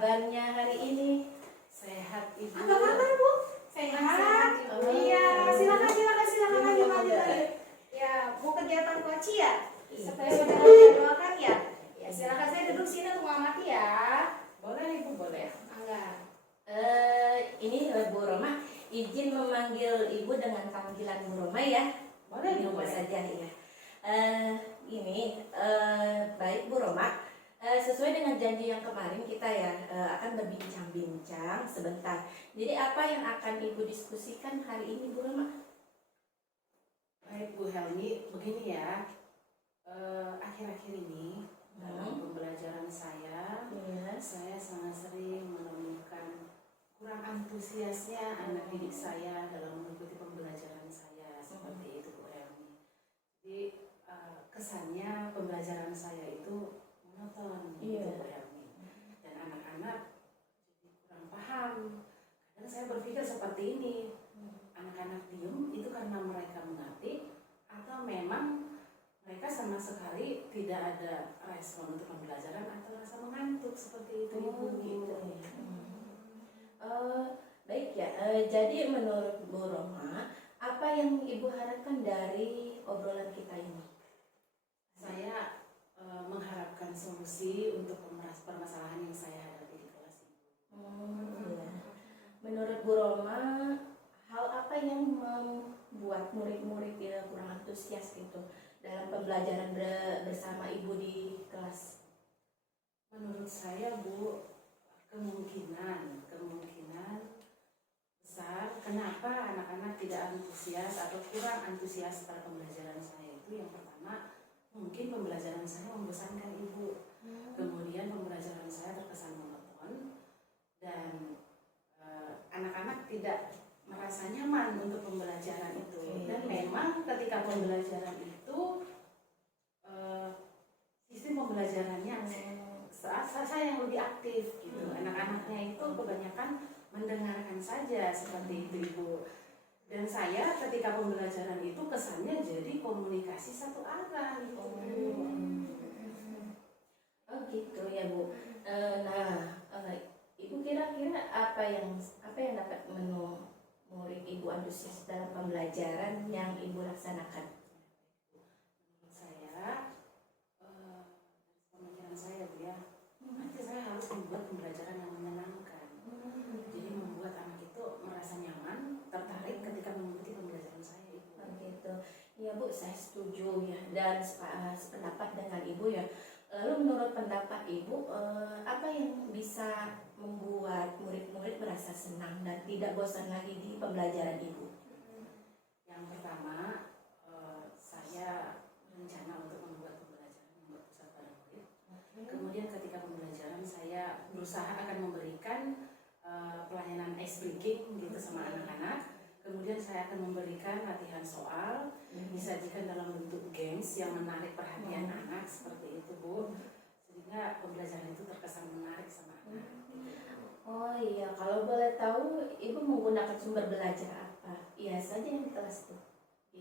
kabarnya hari ini? Sehat Ibu? Apa kabar Bu? Sehat. Iya, silakan lanjut. Ya, mau kegiatan koci ya? Supaya saudara doakan ya. Ya, silakan saya duduk sini untuk mengamati ya. Boleh Ibu, boleh. Enggak. Ini Bu Roma, izin memanggil Ibu dengan panggilan Bu Roma ya. Boleh, Di rumah boleh. saja ya. Baik Bu Roma. Sesuai dengan janji yang kemarin kita ya akan berbincang-bincang sebentar. Jadi apa yang akan Ibu diskusikan hari ini Bu Roma? Baik Bu Helmi, begini ya. Akhir-akhir ini dalam pembelajaran saya sangat sering menemukan kurang antusiasnya anak didik saya dalam mengikuti pembelajaran saya seperti itu Bu Helmi. Jadi kesannya pembelajaran saya itu monoton gitu Bu Helmi. Dan anak-anak jadi kurang paham. Kadang saya berpikir seperti ini, anak-anak diem itu karena mereka mengerti atau memang mereka sama sekali tidak ada respon untuk pembelajaran atau rasa mengantuk seperti itu Ibu gitu. Baik ya. Jadi menurut Bu Roma, apa yang Ibu harapkan dari obrolan kita ini? Saya mengharapkan solusi untuk permasalahan yang saya hadapi di kelas Ibu. Menurut Bu Roma, hal apa yang membuat murid-murid kurang antusias gitu dalam pembelajaran bersama Ibu di kelas? Menurut saya Bu, kemungkinan besar kenapa anak-anak tidak antusias atau kurang antusias pada pembelajaran saya itu yang pertama mungkin pembelajaran saya membosankan Ibu, kemudian pembelajaran saya terkesan monoton dan anak-anak tidak merasa nyaman untuk pembelajaran itu. Dan memang ketika pembelajaran itu sistem pembelajarannya saya yang lebih aktif gitu. Anak-anaknya itu kebanyakan mendengarkan saja seperti itu Ibu. Dan saya ketika pembelajaran itu kesannya jadi komunikasi satu arah gitu. Oh gitu ya Bu. Ibu kira-kira apa yang dapat murid Ibu antusias dalam pembelajaran yang Ibu laksanakan? Menurut saya, pemikiran saya Bu ya, nanti saya harus membuat pembelajaran yang menyenangkan. Jadi membuat anak itu merasa nyaman, tertarik ketika mengikuti pembelajaran saya Ibu. Oh gitu. Ya Bu, saya setuju ya dan sependapat dengan Ibu ya. Lalu menurut pendapat Ibu, apa yang bisa membuat murid-murid merasa senang dan tidak bosan lagi di pembelajaran Ibu? Yang pertama, saya rencana untuk membuat pembelajaran yang berpusat pada murid. Kemudian ketika pembelajaran saya berusaha akan memberikan pelayanan ice breaking gitu sama anak-anak. Kemudian saya akan memberikan latihan soal, disajikan dalam bentuk games yang menarik perhatian anak seperti itu Bu, sehingga pembelajaran itu terkesan menarik sama anak. Oh iya, kalau boleh tahu Ibu menggunakan sumber belajar apa? Iya saja yang di kelas itu.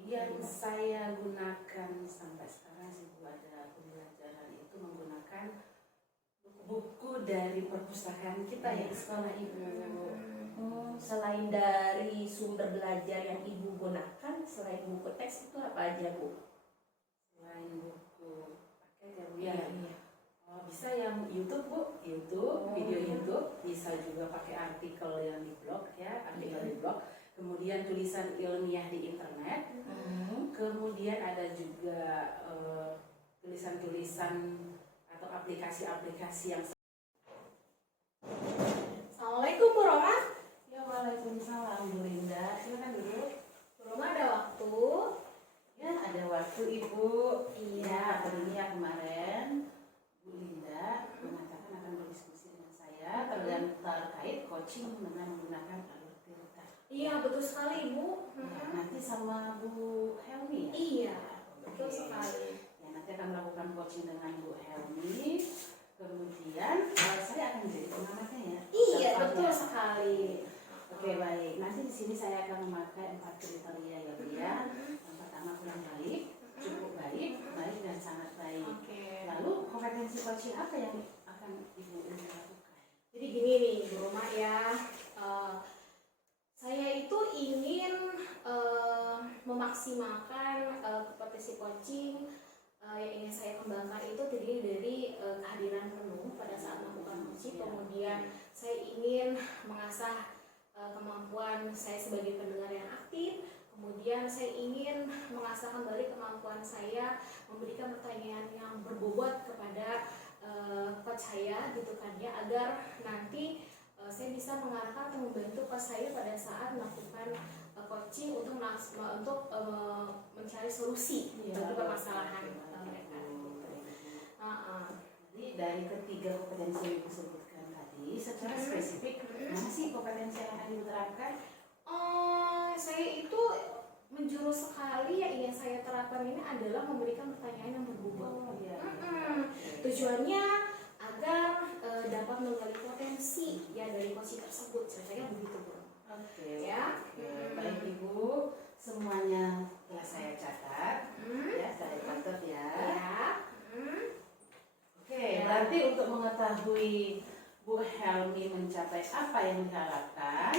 Yang saya gunakan sampai sekarang sih Bu, ada pembelajaran itu menggunakan buku dari perpustakaan kita yang sekolah Ibu. Selain dari sumber belajar yang Ibu gunakan, selain buku teks itu apa aja Bu? Selain buku paket ya Bu ya. Iya. Bisa yang YouTube Bu, video YouTube, bisa juga pakai artikel yang di blog ya, artikel di blog. Kemudian tulisan ilmiah di internet. Kemudian ada juga tulisan-tulisan atau aplikasi-aplikasi yang. Assalamualaikum Bu Roma. Ya waalaikumsalam Bu Linda, silakan duduk. Bu Roma ada waktu? Ya ada waktu Ibu. Iya. Ini ya kemarin Bu Linda mengatakan akan berdiskusi dengan saya terkait coaching dengan menggunakan alur Tirta. Iya, betul sekali Bu. Ya, nanti sama Bu Helmi ya? Iya, Oke. betul sekali. Ya, nanti akan melakukan coaching dengan Bu Helmi. Kemudian saya akan menjadi pengamatnya ya. Iya, Contohnya. betul sekali. Oke baik. Nanti di sini saya akan memakai 4 kriteria ya Bu ya. Yang pertama kurang baik, cukup baik, baik dan sangat baik. Oke. Lalu kompetensi coaching apa yang akan Ibu lakukan? Jadi nih Bu Roma ya. Saya itu ingin memaksimalkan kompetensi coaching yang ingin saya kembangkan itu terdiri dari kehadiran penuh pada saat melakukan coaching. Kemudian saya ingin mengasah kemampuan saya sebagai pendengar yang aktif. Kemudian saya ingin mengasah kembali kemampuan saya memberikan pertanyaan yang berbobot kepada coach saya gitu kan ya, agar nanti saya bisa mengarahkan atau membantu coach saya pada saat melakukan coaching untuk mencari solusi bagi permasalahan mereka. Jadi dari ketiga kompetensi yang disebutkan tadi, secara spesifik mana sih kompetensi yang akan diterapkan? Saya itu menjurus sekali yang ingin saya terapkan ini adalah memberikan pertanyaan yang berbobot. Tujuannya agar dapat menggali potensi ya dari coaching tersebut. Saya begitu Bu. Oke. Ya. Baik Ibu, semuanya telah saya catat. Ya, saya catat ya. Oke, berarti untuk mengetahui Bu Helmi mencapai apa yang diharapkan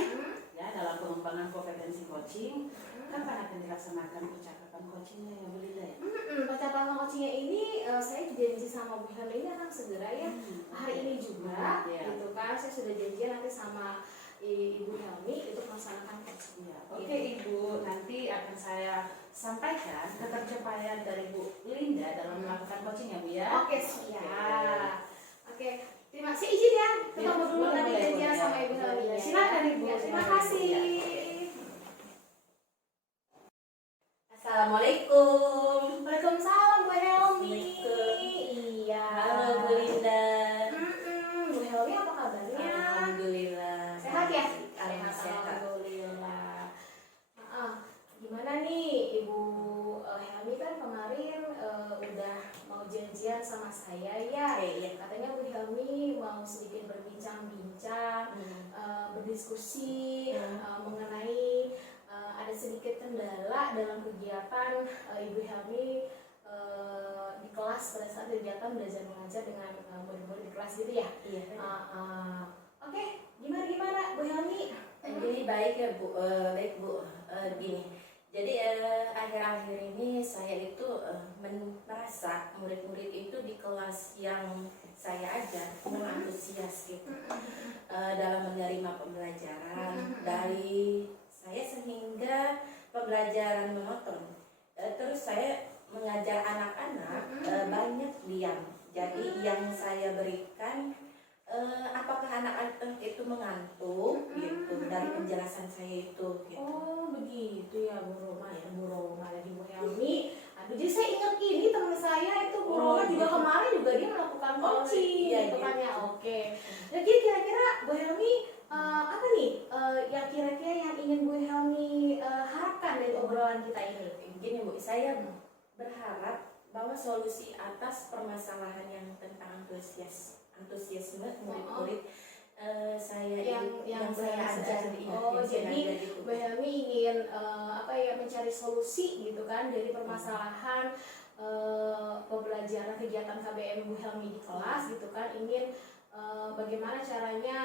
ya dalam pengembangan kompetensi coaching, kapan akan dilaksanakan percakapan coachingnya ya Bu Linda ya? Percakapan coachingnya ini saya janji sama Bu Helmi ini akan segera ya hari ini juga gitu kan. Saya sudah janjian nanti sama Ibu Helmi untuk melaksanakan coaching. Oke Ibu, nanti akan saya sampaikan ketercapaian dari Bu Linda dalam melakukan coaching ya Bu ya. Oke, siap. Oke, terima kasih, izin ya ketemu dulu nanti janjian sama Ibu Helmi. Silakan Ibu. Ya, terima kasih. Assalamualaikum. Waalaikumsalam Bu Helmi. Iya. Halo Bu Linda. Bu Helmi apa kabarnya? Alhamdulillah. Sehat ya? Sehat. Alhamdulillah. Gimana nih Ibu Helmi kan kemarin udah mau janjian sama saya ya. Iya. Katanya Bu Helmi mau sedikit berbincang-bincang, berdiskusi mengenai ada sedikit kendala dalam kegiatan Ibu Helmi di kelas pada saat kegiatan belajar mengajar dengan murid-murid di kelas gitu ya. Iya. Oke, gimana Bu Helmi? Jadi baik ya Bu, baik Bu. Gini, jadi akhir-akhir ini saya itu merasa murid-murid itu di kelas yang saya ajar antusias gitu dalam menerima pembelajaran dari saya, sehingga pembelajaran monoton. Terus saya mengajar anak-anak banyak diam. Jadi yang saya berikan apakah anak-anak itu mengantuk gitu dari penjelasan saya itu gitu. Oh begitu ya Bu Roma ya, Bu Roma lagi Bu Helmi. Aduh, jadi saya ingat ini teman saya itu Bu Roma juga gitu. kemarin juga dia melakukan coaching iya, gitu kan gitu. ya. Oke. Jadi kira-kira Bu Helmi apa nih yang kira-kira yang ingin Bu Helmi harapkan dari obrolan kita ini? Gini Bu, saya berharap bahwa solusi atas permasalahan yang tentang antusiasme murid-murid saya yang saya ajar. Oh, jadi Bu Helmi ingin mencari solusi gitu kan dari permasalahan pembelajaran kegiatan KBM Bu Helmi di kelas gitu kan, ingin bagaimana caranya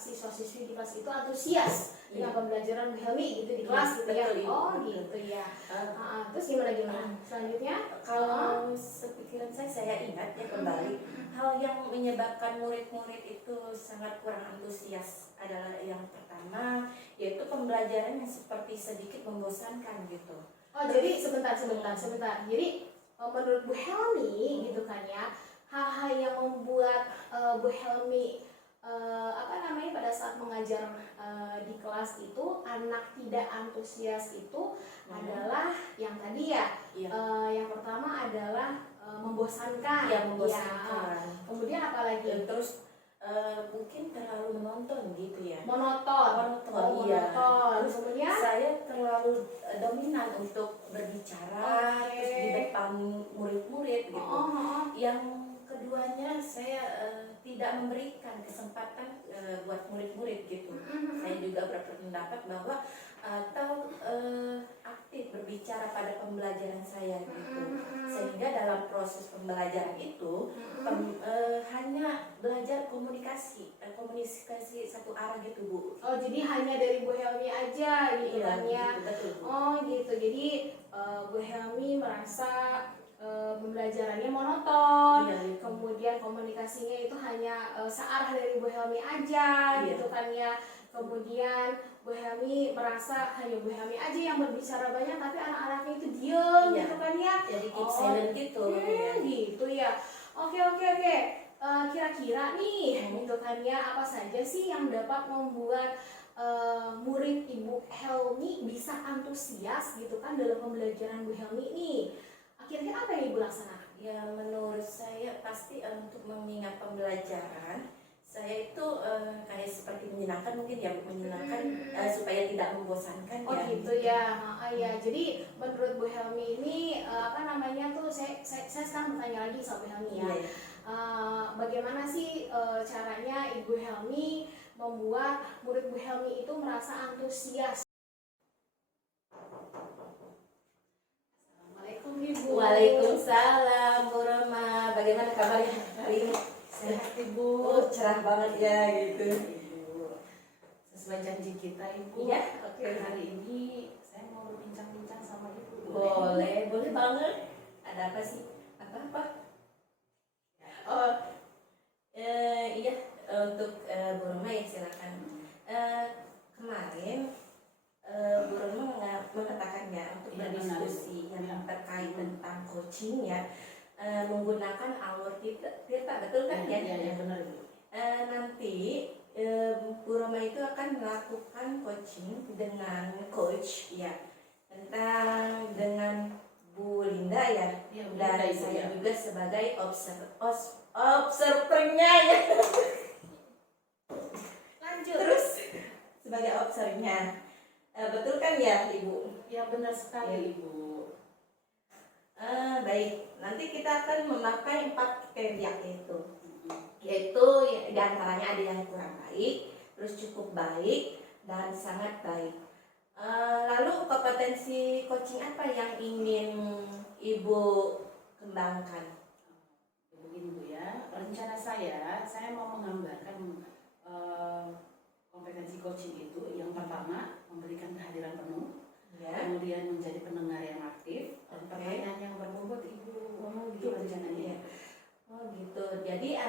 siswa-siswi di kelas itu antusias dengan pembelajaran Bu Helmi gitu di kelas gitu ya. Oh gitu ya. Terus gimana selanjutnya? Kalau sepikiran saya ingat ya kembali hal yang menyebabkan murid-murid itu sangat kurang antusias adalah yang pertama, yaitu pembelajaran yang seperti sedikit membosankan gitu. Oh jadi sebentar. Jadi menurut Bu Helmi gitu kan ya, hal-hal yang membuat Bu Helmi pada saat mengajar di kelas itu anak tidak antusias itu adalah yang tadi ya. Yang pertama adalah membosankan. Iya, membosankan. Ya. Kemudian apa lagi? Terus mungkin terlalu menonton gitu ya. Monoton. Iya. Terus kemudian saya terlalu dominan untuk berbicara terus di depan murid-murid gitu. Yang keduanya saya tidak memberikan kesempatan buat murid-murid gitu. Saya juga berpendapat bahwa atau aktif berbicara pada pembelajaran saya gitu, sehingga dalam proses pembelajaran itu hanya belajar komunikasi satu arah gitu Bu. Oh, jadi hanya dari Bu Helmi aja gitu kan ya. Gitu, betul Bu. Oh gitu, jadi Bu Helmi merasa pembelajarannya monoton, Iya, gitu. kemudian komunikasinya itu hanya searah dari Bu Helmi aja Iya. gitu kan ya. Kemudian Bu Helmi merasa hanya Bu Helmi aja yang berbicara banyak, tapi anak-anaknya itu diem Iya. gitu kan ya. Jadi keep Oh, silent gitu. Ya. gitu ya. Oke. Kira-kira nih gitu kan ya, apa saja sih yang dapat membuat murid Ibu Helmi bisa antusias gitu kan dalam pembelajaran Bu Helmi nih? Kira-kira apa yang Ibu laksanakan? Ya menurut saya pasti untuk mengingat pembelajaran saya itu kayak seperti menyenangkan mungkin ya menyenangkan supaya tidak membosankan Oh ya. gitu ya. Ya. Jadi menurut Bu Helmi ini apa namanya tuh, saya sekarang bertanya lagi sama Bu Helmi ya. Iya. Bagaimana sih caranya Ibu Helmi membuat murid Bu Helmi itu merasa antusias? Assalamualaikum Ibu. Waalaikumsalam Bu Roma. Bagaimana kabarnya hari ini? Sehat Ibu. Oh, cerah banget ya gitu. Ibu, sesuai janji kita Ibu. Iya, oke. Hari ini saya mau berbincang-bincang sama Ibu. Boleh banget. Ada apa sih? Apa? Oh, iya untuk Bu Roma ya silakan. Kemarin Bu Roma mengatakannya untuk Iya, berdiskusi benar. yang terkait tentang coaching ya menggunakan alur Tirta, betul kan ya? Iya, benar Ibu. Nanti Bu Roma itu akan melakukan coaching dengan coach ya dengan Bu Linda ya, Iya, Bu dan Linda, Ibu, saya ya. juga sebagai observernya ya. Lanjut. Terus sebagai observernya, betul kan ya Ibu? Ya benar sekali Ibu. Baik, nanti kita akan memakai 4 kriteria yaitu diantaranya ada yang kurang baik, terus cukup baik, dan sangat baik. Lalu kompetensi coaching apa yang ingin Ibu kembangkan? Begini Bu ya, rencana saya mau menggambarkan kompetensi coaching itu yang pertama memberikan kehadiran penuh, Ya. kemudian menjadi pendengar yang aktif, dan Oke. pertanyaan yang berbobot Ibu. Itu Gitu. rencananya. Oh gitu. Jadi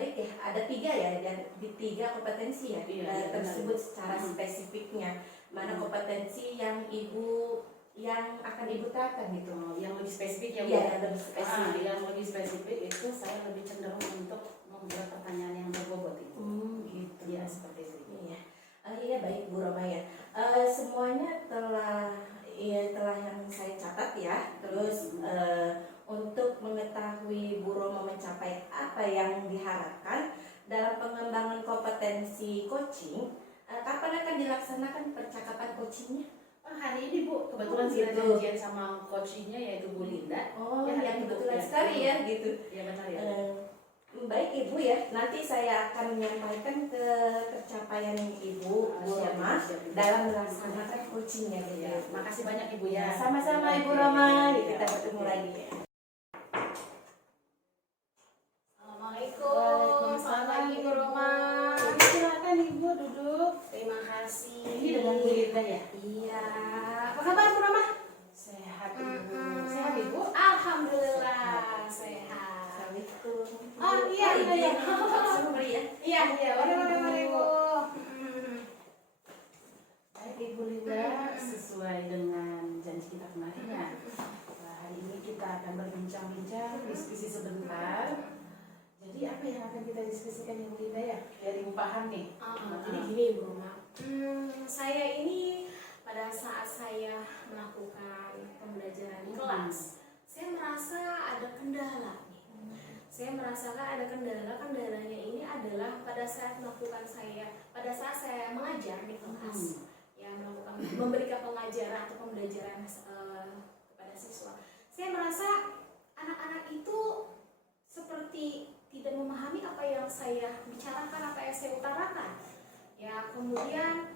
baik ya, ada 3 ya, dan di 3 kompetensi ya Iya, iya, tersebut benar. secara spesifiknya. Mana kompetensi yang akan Ibu terapkan gitu? Yang lebih spesifik ya Bu. Iya, yang lebih spesifik. Yang lebih spesifik itu saya lebih cenderung untuk membuat pertanyaan yang berbobot Ibu. Gitu. Ya seperti itu. Iya. Iya baik Bu Roma ya. Semuanya telah yang saya catat ya. Terus untuk mengetahui Bu Roma mencapai apa yang diharapkan dalam pengembangan kompetensi coaching, kapan akan dilaksanakan percakapan coachingnya? Hari ini Bu, kebetulan Oh, sudah gitu. janjian sama coachnya yaitu Bu Linda. Oh, Ya, yang Ibu. kebetulan Ya. sekali ya gitu. Ya benar ya. Baik Ibu ya, nanti saya akan menyampaikan ke tercapaian Ibu Bu Siap, Roma siap, Ibu. dalam melaksanakan coachingnya gitu. Ya, makasih banyak Ibu ya. Sama-sama Ibu Oke. Roma, Ya, kita ketemu oke. lagi ya. Assalamualaikum. Selamat pagi Bu Roma. Silakan Ibu duduk. Terima kasih. Ini dengan Bu Linda ya. Iya. Apa kabar Bu Roma? Sehat Ibu. Sehat Ibu. Alhamdulillah sehat. Assalamualaikum. Oh, iya, iya. Sorry ya. Iya, mari Bu. Baik Ibu Linda, sesuai dengan janji kita kemarin ya. Hari ini kita akan berbincang-bincang, diskusi sebentar. Jadi apa yang akan kita diskusikan Ibu Linda ya? Biar Ibu paham nih. Jadi gini Bu Roma. Saya ini pada saat saya melakukan pembelajaran di kelas, saya merasa ada kendala nih. Saya merasakan ada kendalanya ini adalah pada saat saya mengajar di kelas, ya memberikan pengajaran atau pembelajaran kepada siswa. Saya merasa anak-anak itu seperti tidak memahami apa yang saya bicarakan, apa yang saya utarakan. Ya, kemudian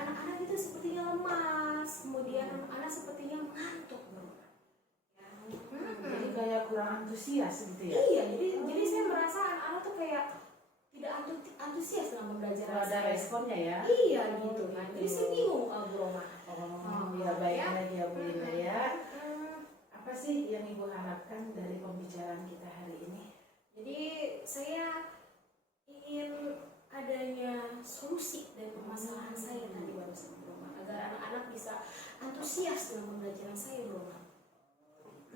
anak-anak itu sepertinya lemas, kemudian anak-anak sepertinya mengantuk. Jadi kayak kurang antusias gitu ya. Iya, jadi saya merasa anak-anak tuh kayak tidak antusias dengan pembelajaran Kalau ada saya. responnya ya. Iya gitu kan. Jadi saya bingung Bu Roma. Ya baiklah ya Bu Linda ya. Hmm, Apa sih yang Ibu harapkan dari pembicaraan kita hari ini? Jadi saya ingin adanya solusi dari permasalahan saya tadi barusan Bu Roma, agar anak-anak bisa antusias dengan pembelajaran saya Bu Roma.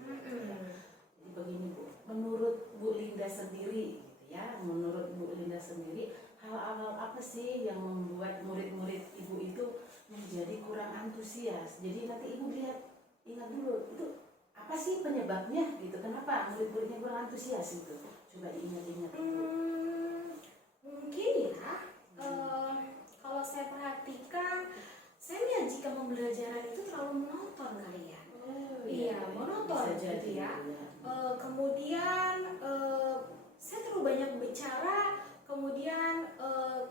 Jadi begini Bu, menurut Bu Linda sendiri gitu ya, menurut Bu Linda sendiri hal-hal apa sih yang membuat murid-murid Ibu itu menjadi kurang antusias? Jadi nanti Ibu ingat dulu itu apa sih penyebabnya gitu, kenapa murid-muridnya kurang antusias gitu, coba diingat-ingat. Mungkin ya, kalau saya perhatikan, saya menyajikan pembelajaran itu terlalu monoton kali ya. Iya, monoton gitu ya. Kemudian saya terlalu banyak bicara, kemudian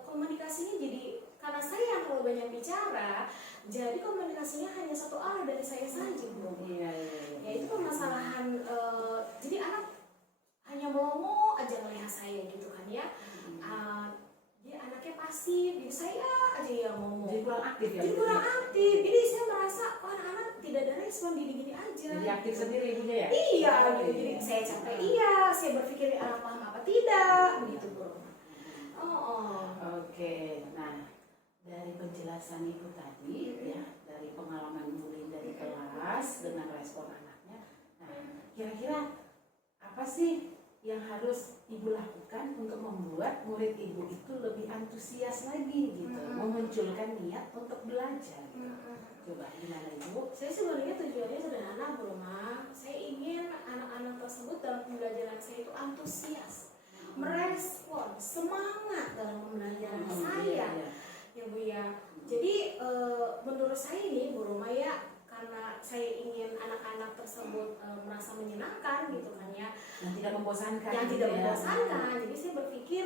komunikasinya jadi, karena saya yang terlalu banyak bicara, jadi komunikasinya hanya satu arah dari saya saja Bu. Iya. Ya itu permasalahan, jadi anak hanya melongo aja ngelihat saya gitu kan ya. Dia anaknya pasif, jadi saya aja yang ngomong. Jadi kurang aktif ya. Jadi kurang aktif. Jadi saya merasa anak-anak tidak ada respon, gini-gini aja. Jadi aktif sendiri Ibunya ya? Iya, gitu. Jadi saya capek iya, saya berpikir anak paham apa tidak, begitu Bu. Oke, nah dari penjelasan Ibu tadi ya, dari pengalaman Bu Linda di kelas dengan respon anaknya, nah kira-kira apa sih yang harus Ibu lakukan untuk membuat murid Ibu itu lebih antusias lagi gitu, memunculkan niat untuk belajar gitu. Coba gimana Ibu? Saya sebenarnya tujuannya sederhana Bu Roma. Saya ingin anak-anak tersebut dalam pembelajaran saya itu antusias, merespon, semangat dalam pembelajaran saya. Ya Bu ya. Jadi menurut saya ini Bu Roma ya, karena saya ingin anak-anak tersebut merasa menyenangkan gitu kan ya, Yang tidak membosankan. yang gitu tidak ya. membosankan. Jadi saya berpikir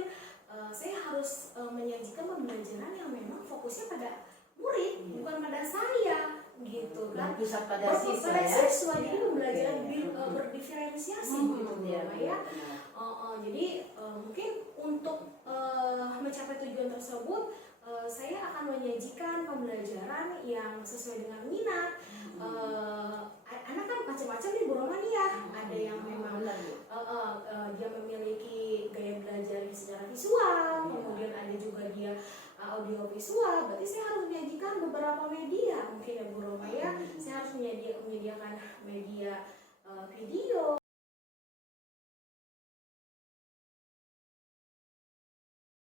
saya harus menyajikan pembelajaran yang memang fokusnya pada murid, bukan pada saya gitu kan. Pusat pada siswa Pada ya. siswa, jadi pembelajaran berdiferensiasi gitu Bu Iya, Roma ya. Jadi mungkin untuk mencapai tujuan tersebut, saya akan menyajikan pembelajaran yang sesuai dengan minat. Anak kan macam-macam nih Bu Roma nih ya. Ada yang memang dia memiliki gaya belajar secara visual, kemudian ada juga dia audio visual. Berarti saya harus menyajikan beberapa media mungkin ya Bu Roma ya. Saya harus menyediakan media video,